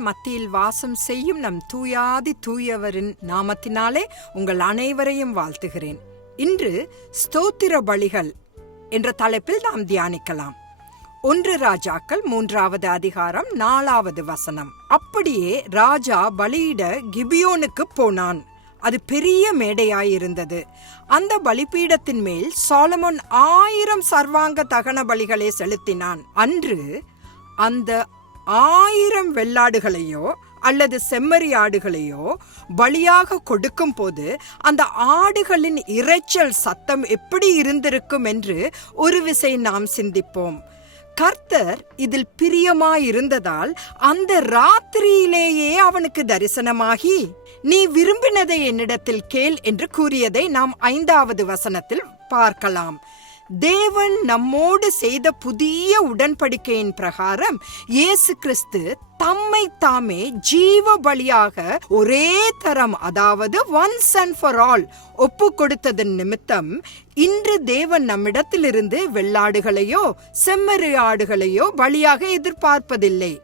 மத்தியில் வாசம் செய்யும் நம் தூயாதி தூயவரின் நாமத்தினாலே உங்கள் அனைவரையும் வாழ்த்துகிறேன். இன்று ஸ்தோத்திர பலிகள் என்ற தலைப்பில் நாம் தியானிக்கலாம். ஒன்று ராஜாக்கள் மூன்றாவது அதிகாரம் நாலாவது வசனம். அப்படியே ராஜா பலியிட கிபியோனுக்கு போனான். அது பெரிய மேடையாயிருந்தது. அந்த பலிபீடத்தின் மேல் சாலமோன் ஆயிரம் சர்வாங்க தகன பலிகளை செலுத்தினான். அன்று அந்த ஆயிரம் வெள்ளாடுகளையோ அல்லது செம்மறி ஆடுகளையோ பலியாக கொடுக்கும் போது அந்த ஆடுகளின் இரைச்சல் சத்தம் எப்படி இருந்திருக்கும் என்று ஒரு விசை நாம் சிந்திப்போம். கர்த்தர் இதில் பிரியமாயிருந்ததால் அந்த ராத்திரியிலேயே அவனுக்கு தரிசனமாகி நீ விரும்பினதை என்னிடத்தில் கேள் என்று கூறியதை நாம் ஐந்தாவது வசனத்தில் பார்க்கலாம். தேவன் நம்மோடு செய்த புதிய உடன்படிக்கையின் பிரகாரம் இயேசு கிறிஸ்து தம்மை தாமே ஜீவ பலியாக ஒரே தரம் அதாவது ஒன்ஸ் அண்ட் ஃபார் ஆல் ஒப்பு கொடுத்ததன் நிமித்தம் இன்று தேவன் நம்மிடத்திலிருந்து வெள்ளாடுகளையோ செம்மறி ஆடுகளையோ பலியாக எதிர்பார்ப்பதில்லை.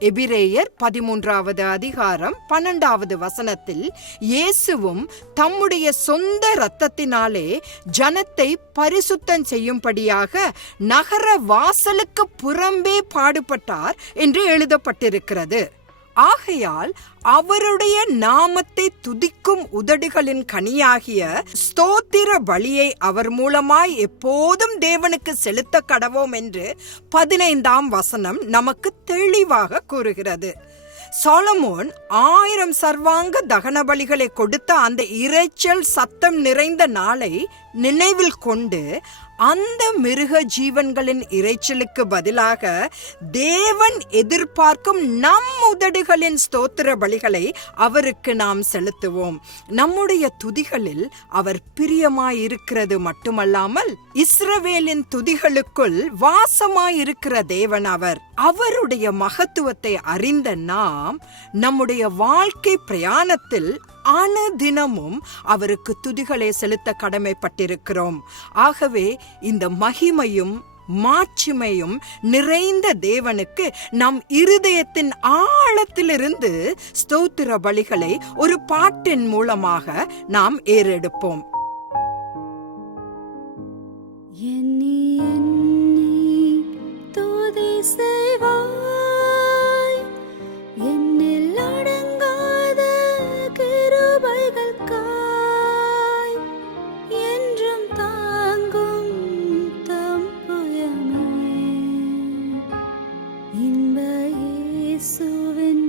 எபிரேயர் பதிமூன்றாவது அதிகாரம் பன்னெண்டாவது வசனத்தில் இயேசுவும் தம்முடைய சொந்த இரத்தத்தினாலே ஜனத்தை பரிசுத்தம் செய்யும்படியாக நகர வாசலுக்கு புறம்பே பாடுபட்டார் என்று எழுதப்பட்டிருக்கிறது. ஆகையால் அவருடைய நாமத்தை துதிக்கும் உதடுகளின் கனியாகிய ஸ்தோத்திர பலியை அவர் மூலமாய் எப்போதும் தேவனுக்கு செலுத்த கடவோம் என்று பதினைந்தாம் வசனம் நமக்கு தெளிவாக கூறுகிறது. சாலமோன் ஆயிரம் சர்வாங்க தகன பலிகளை கொடுத்த அந்த இரைச்சல் சத்தம் நிறைந்த நாளை நினைவில் கொண்டு அந்த மிருக ஜீவன்களின் இரைச்சலுக்கு பதிலாக தேவன் எதிர்பார்க்கும் நம் உதடுகளின் ஸ்தோத்திர பலிகளை அவருக்கு நாம் செலுத்துவோம். நம்முடைய துதிகளில் அவர் பிரியமாயிருக்கிறது மட்டுமல்லாமல் இஸ்ரவேலின் துதிகளுக்குள் வாசமாயிருக்கிற தேவன் அவர். அவருடைய மகத்துவத்தை அறிந்த நாம் நம்முடைய வாழ்க்கை பிரயாணத்தில் அனுதினமும் அவருக்கு துதிகளை செலுத்த கடமைப்பட்டிருக்கிறோம். ஆகவே இந்த மகிமையும் மாட்சிமையும் நிறைந்த தேவனுக்கு நம் இருதயத்தின் ஆழத்திலிருந்து ஸ்தோத்திர பலிகளை ஒரு பாட்டின் மூலமாக நாம் ஏறெடுப்போம். இயேசுவின்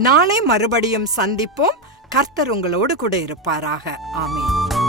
நாளை மறுபடியும் சந்திப்போம். கர்த்தர் உங்களோடு கூட இருப்பாராக. ஆமீன்.